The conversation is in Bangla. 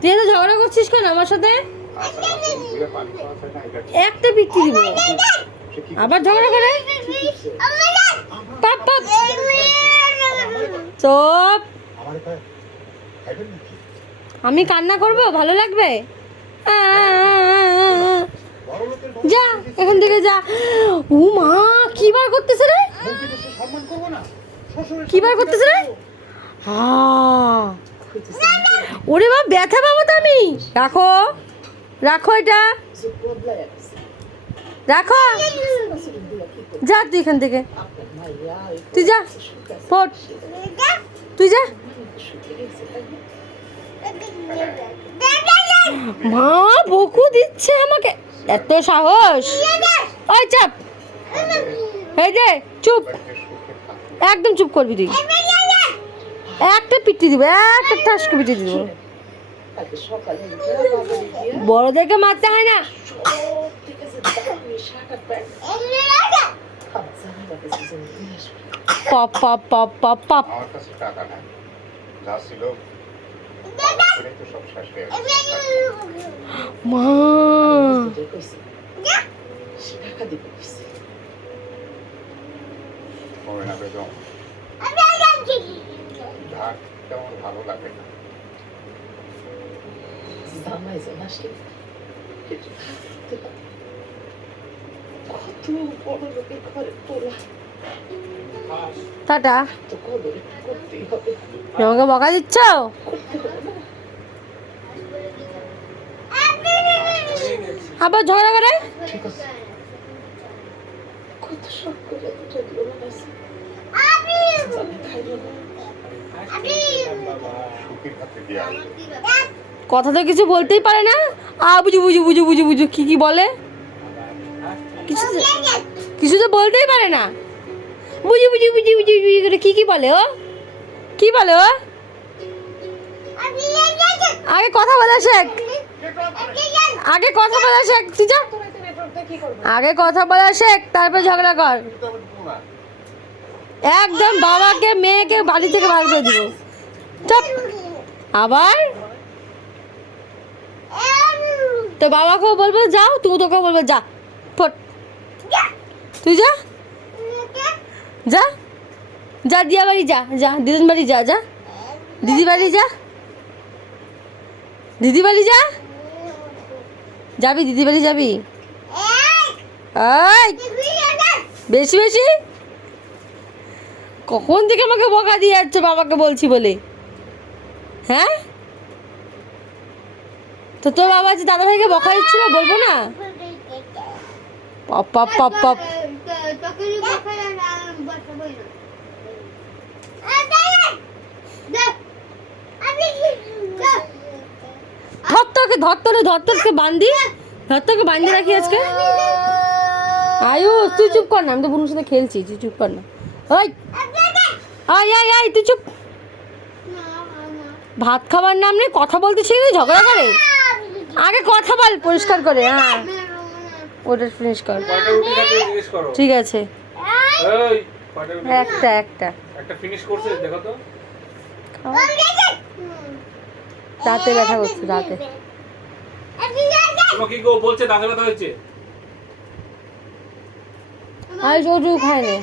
তুই তো ঝগড়া করছিস কেন আমার সাথে? একটা বিক্রি দিব আবার ঝগড়া করে পাপ পাপ চুপ। আমি কান্না করব ভালো লাগবে? যা এখান থেকে যা। ও মা কি বার করতেছে রে, কি বার করতেছে রে? ওরে বাবা ব্যথা পাবো তো আমি। রাখো রাখো এটা রাখো। যা তুই এখান থেকে, তুই যা পড়, তুই যা। মা বকু দিচ্ছে আমাকে, এত সাহস। ওই চাপ, এই যে চুপ, একদম চুপ করবি তুই। একটা পিটি দিব, একটা ঠাসকে পিটি দিব। বড়দেরকে মারতে হয় না। পপ পপ পপ পপ পপ। আমার কাছে টাকা নাই, যা ছিল সব শেষ হয়ে গেছে। মা ময়না বেগম, ঢাক তেমন ভালো লাগে না। টাটা। আমাকে বকা দিচ্ছ? আবার ঝগড়া করে? কথা তো কিছু বলতেই পারে না। বুঝু বুঝু বুঝু বুঝু বুঝু কি কি বলে, কিছু তো বলতেই পারে না। বুঝু বুঝু বুঝু বুঝু বুঝু করে কি কি বলে ও, কি বলে ও? আগে কথা বলা শেখ, আগে কথা বলা শেখ। তুই যা, আগে কথা বলা শেখ, তারপর ঝগড়া কর। একদম বাবাকে মেয়েকে বাড়ি থেকে বার করে দিব। চুপ। আবার তো বাবাকেও বলবো যাও, তুই তোকেও বলবো যা। ফট, তুই যা যা যা, দিয়া বাড়ি যা, যা দিদির বাড়ি যা, যা দিদি বাড়ি যা, দিদি বাড়ি যা। যাবি দিদি বাড়ি যাবি? এই বেশি বেশি কখন থেকে আমাকে বকা দিয়ে যাচ্ছে বাবাকে বলছি বলে? হ্যাঁ তো তোর বাবা যে দাদা ভাইকে বকা দিচ্ছিল, বলবো না? পপ পপ পপ পপ। ধরতরকে বান্ধি, ধরতরকে বান্ধি রাখি আজকে। আয়ুষ তুই চুপ কর না, আমি তো বোনের সাথে খেলছি, তুই চুপ কর না। ওই আয় আয় আয়, তুই চুপ। ভাত খাবার নাম নেই, কথা বলতে শিখে ঝগড়া করে। আগে কথা বল পরিষ্কার করে। হ্যাঁ ওটা ফিনিশ কর। ঠিক আছে একটা একটা একটা ফিনিশ করছে দেখো তো। দাঁতে ব্যথা করছে, দাঁতে। তোমাকে কি বলছে দাঁতে ব্যথা হয়েছে? আয় ওটুকু খায় না।